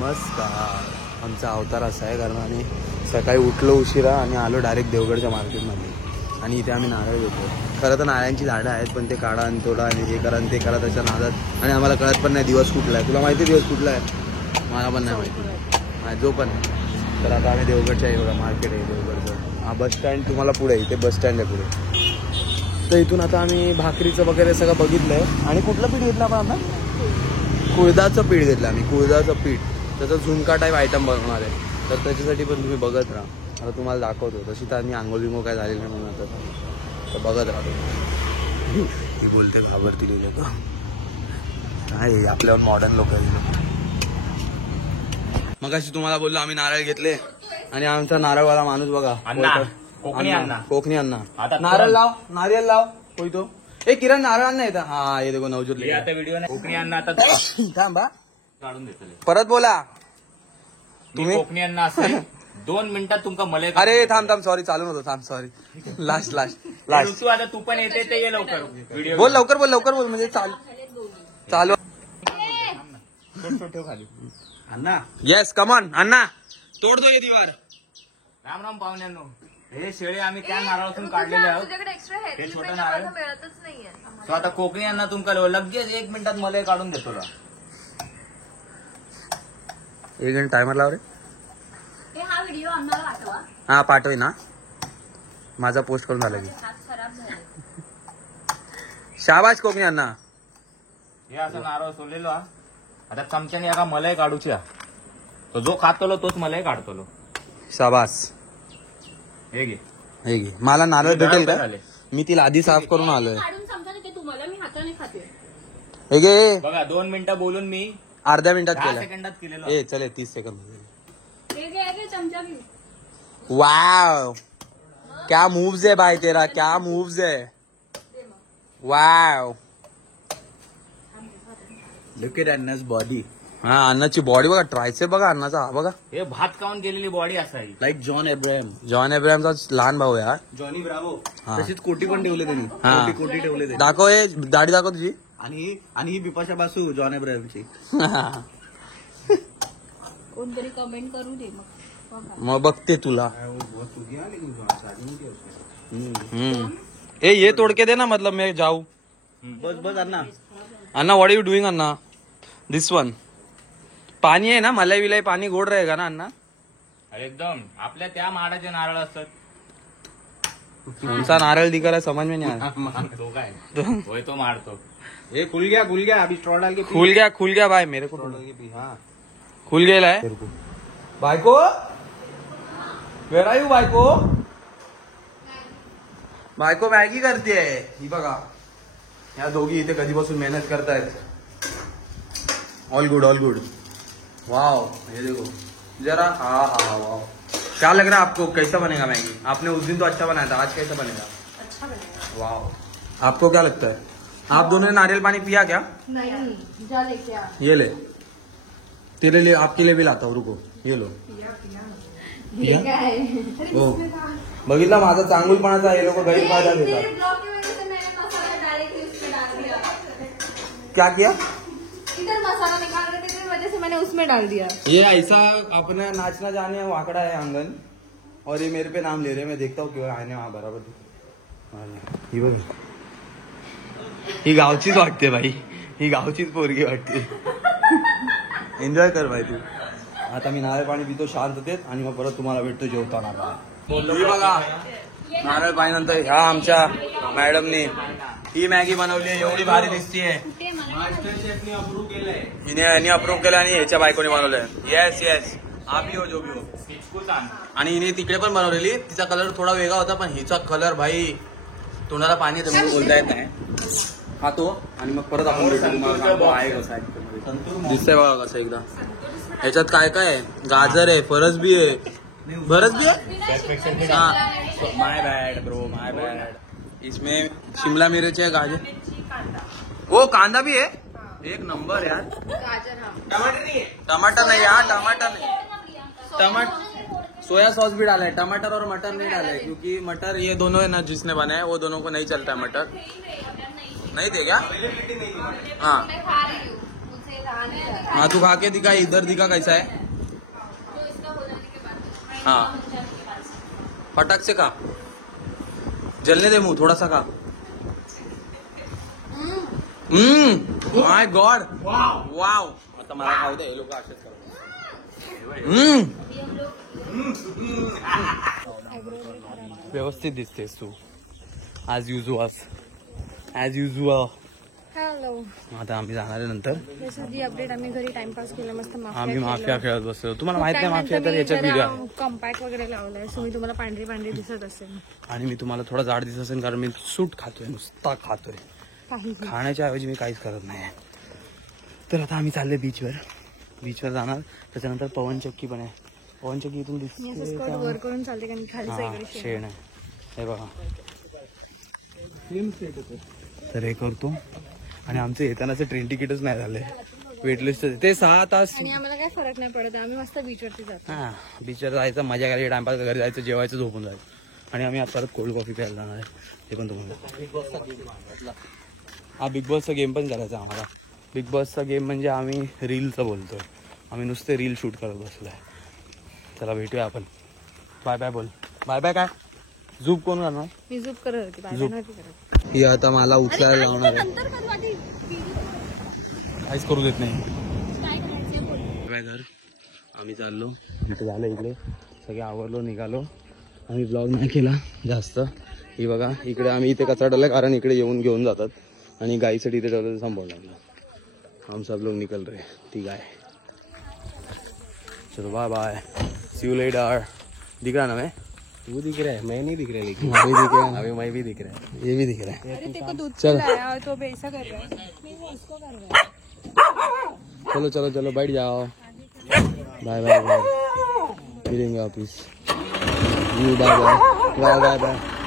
नमस्कार. आमचा अवतार असा आहे कारण आम्ही सकाळी उठलो उशिरा आणि आलो डायरेक्ट देवगडच्या मार्केटमध्ये आणि इथे आम्ही नारळ घेतो. खरं तर नारळांची झाडं आहेत पण ते काढा आणि तोडा आणि हे करा आणि ते करा त्याच्या नादात आणि आम्हाला कळत पण नाही दिवस कुठला आहे. तुला माहिती दिवस कुठला आहे? मला पण नाही माहिती. जो पण आहे. तर आता आम्ही देवगडच्या आहे बघा मार्केट आहे देवगडचं. हा बस स्टँड तुम्हाला पुढे इथे बस स्टँड आहे पुढे. तर इथून आता आम्ही भाकरीचं वगैरे सगळं बघितलं आहे. आणि कुठलं पीठ घेतलं आपण आता? कुळदाचं पीठ घेतलं आम्ही. कुळदाचं पीठ त्याचा झुणका टाईप आयटम बनवणार आहे. तर त्याच्यासाठी पण तुम्ही बघत राहा. आता तुम्हाला दाखवतो. तशी तर आम्ही आंघोळ बिंगोळ काय झालेली नाही म्हणून आता तर बघत राहतो. ही बोलते घाबरतील लोक. काय आपल्यावर मॉडर्न लोक आहे. मग अशी तुम्हाला बोललो आम्ही नारळ घेतले आणि आमचा नारळवाला माणूस बघा कोकणी अण्णा नारळ लाव नारियल लाव होई तो. ए किरण नारळ अण्णा येतं. हा हे देखो नवजोत आता व्हिडिओ कोकणी अण्णा आता थांबा काढून देतो. परत बोला तुम्ही कोकणी अण्णा असेल 2 मिनिटात तुमका मले. अरे थांब सॉरी चालू नव्हतं. थांब सॉरी. लास्ट तू आता तू पण येते ते ये लवकर व्हिडिओ बोल लवकर बोल म्हणजे चालू ठेव खाली. अण्णा येस कमॉन अण्णा तोड दो ये दीवार. राम राम पाहुण्यांनो. हे शेळे आम्ही त्या नारळातून काढलेले आहोत. ते छोटं नारळ मिळतच नाहीये. तो आता कोकणी अण्णा तुमका लगेच 1 मिनिटात मले काढून देतो. 1 मिनिट टायमर लाव रे. हा व्हिडिओ आम्हाला पाठवा. हा पाठवे ना. माझा पोस्ट करून झाला की शाबाश कोकणी अण्णा. हे असं नारळ सोडलेलो. आता चमच्याने एका मलई काढूच्या. तो जो खातलो तोच मलई काढतलो. शाबास. हे घे मला नारळ भेटेल का? मी तिला आधी साफ करून आलोय. हे घे बघा 2 मिनिटं बोलून मी अर्ध्या मिनिटात केलं. सेकंदात केलेलं. ए चले 30 सेकंद. वाव क्या मूव्स है भाई तेरा. क्या मूव्स है. Wow look at Anna's body. हा अन्नाची बॉडी बघा. ट्रायसेप बघा अन्नाचा. हा बघा हे भात खाऊन गेलेली बॉडी असावी. लाईक जॉन एब्राहिमचा लहान भाऊ आहे. Johnny Bravo. तशीच कोटी पण ठेवले त्यांनी. कोटी ठेवले. दाखव हे दाढी दाखव तुझी. आणि ही बिपाशा बासू जॉन एब्राहिमची. कोणतरी कमेंट करू दे मग बघते तुला. ए ये तोड़ के दे ना मतलब मैं जाऊ. बस Anna what are you doing Anna. This one पाणी आहे ना मलाई विलाई पाणी गोड रहेगा ना अन्ना. अरे एकदम आपल्या त्या माडाचे नारळ असतात. कोणचा नारळ दिखाला समझ में नहीं आया. तो काय होय तो मारतो. ए खुल गया अभी स्ट्रॉ डाल के खुल गया भाई मेरे को. हाँ खुल गेला है. बायको वेर आर यू बायको मॅगी करते. ही बघा या दोघी इथे कधीपासून मेहनत करतायत. All good wow. ये देखो जरा. हाँ वाओ. क्या लग रहा है आपको कैसा बनेगा मैगी? आपने उस दिन तो अच्छा बनाया था. आज कैसा बनेगा? अच्छा बनेगा. वाओ. आपको क्या लगता है? आप दोनों ने नारियल पानी पिया क्या? नहीं. जा लेके आ. ये ले तेरे लिए आपके लिए भी लाता हूँ. रुको ये लो. हो बघितला माझा चांगुलपणाचा. हे लोक गैरफायदा घेतात. क्या किया? इधर मसाला निकाल रहे थे वजह से मैंने उसमें डाल दिया. ये ऐसा अपना नाचना जाने वाकड़ा है आंगन और ये मेरे पे नाम ले रहे. मैं देखता हूँ किंवा आने वहाँ बराबर. ही बघ ही गावचीच वाटते भाई. ही गावचीच पोरगी वाटते. एन्जॉय कर भाई तू. आता मी नारळ पाणी पितो शांततेत आणि मग परत तुम्हाला भेटतो जेवताना. बघा नारळ पाणी नंतर ह्या आमच्या मॅडमने ही मॅगी बनवली. एवढी भारी दिसतीये. हिने अप्रूव्ह केलं आणि ह्याच्या बायकोने बनवलंय. येस आप ही हो जो भी हो. आणि हिने तिकडे पण बनवलेली. तिचा कलर थोडा वेगळा होता पण हिचा कलर भाई तोंडाला पाणी येतं बोलता येत नाही. हा तो आणि मग परत आपण आहे कसा दिसतंय बघा कसं एकदा. ह्याच्यात काय आहे. गाजर आहे. फरस बी आहे. माय बॅड ब्रो माय बॅड. इसमें शिमला मिर्च है गाजर. वो कांदा भी है. एक नंबर यार. टमाटर नहीं है. टमाटर नहीं यार. टमाटर सोया सॉस भी डाला है. टमाटर और मटर नहीं डाला है क्योंकि मटर ये दोनों है ना जिसने बनाया वो दोनों को नहीं चलता है मटर. नहीं थे क्या? हाँ हाँ तू खा के दिखा, इधर दिखा कैसा है। हाँ फटाक से खा, जलने दे मुंह, थोड़ा सा खा। माय गॉड, वाव। आता मला खाऊ दे, हे लोक असेच करतात। व्यवस्थित दिसतेस तू, ॲज युजुअल। हॅलो, आता आम्ही जाणार आहे नंतर। सध्या अपडेट, आम्ही घरी टाइमपास केला, मस्त आम्ही माफिया खेळत बसलो। तुम्हाला माहित नाही माफिया तर याच्यात व्हिडिओ आहे। कॉम्पॅक्ट वगैरे लावलाय, सो मी तुम्हाला पांढरी पांढरी दिसत असेल आणि मी तुम्हाला थोडा जाड दिसत असेल, कारण मी सूट खातोय, नुसता खातोय। काही खाण्याच्या ऐवजी मी काहीच करत नाही। तर आता आम्ही चालले बीचवर जाणार। त्याच्यानंतर पवनचक्की पण आहे। पवनचक्की इथून मी असं दिसते स्कर्ट का? वर करून चालते, कारण खाली हा, सगळीकडे शेण आहे, हे बघा। तर हे करतो, आणि आमचं येतानाचं ट्रेन तिकीटच नाही झालंय, वेटलिस्ट ते 6 तास। आणि आम्हाला काय फरक नाही पडत, आम्ही मस्त बीचवरती जातो। हा, बीचवर जायचं, मजा करायची, टाइमपास, घरी जायचं, जेवायचं, झोपून जायचं। आणि आम्ही आज परत कोल्ड कॉफी प्यायला जाणार आहे, ते पण तुम्हाला। हा बिग बॉसचा गेम पण करायचा आम्हाला। बिग बॉसचा गेम म्हणजे आम्ही रीलचं बोलतोय, आम्ही नुसते रील शूट करत बसलोय। चला भेटूया आपण, बाय बाय बोल, बाय बाय। काय झूप कोण करणार? मी झूप करत होती, बाय झोप. नव्हती करत। ही आता मला उचलायला लावणार आहे, नंतर करू वाटी. काहीच करू देत नाही। काय करायचं बोल. बाय घर, आम्ही चाललो, इथे झालं, इकडे सगळे आवरलो, निघालो। आम्ही ब्लॉग नाही केला जास्त। ही बघा, इकडे आम्ही इथे कचरा टाकला, कारण इकडे येऊन घेऊन जातात, आणि गाईसाठी इथे ठेवलं तर सांभाळून लागलं। हम सब लोग निकल रहे, ती गाय। चलो bye bye, see you later. दिख रहा ना मैं? वो दिख रहा है, मैं नहीं दिख रहा, लेकिन अभी दिख रहा है, अभी मैं भी दिख रहा है। ये भी दिख रहा है। अरे तेको दूध चल। पिलाया और तो ऐसा कर रहा है, मैं वो इसको कर रहा है। चलो चलो चलो, बैठ जाओ, बाय बाय बाय, मिलेंगे वापिस। Bye bye bye bye bye.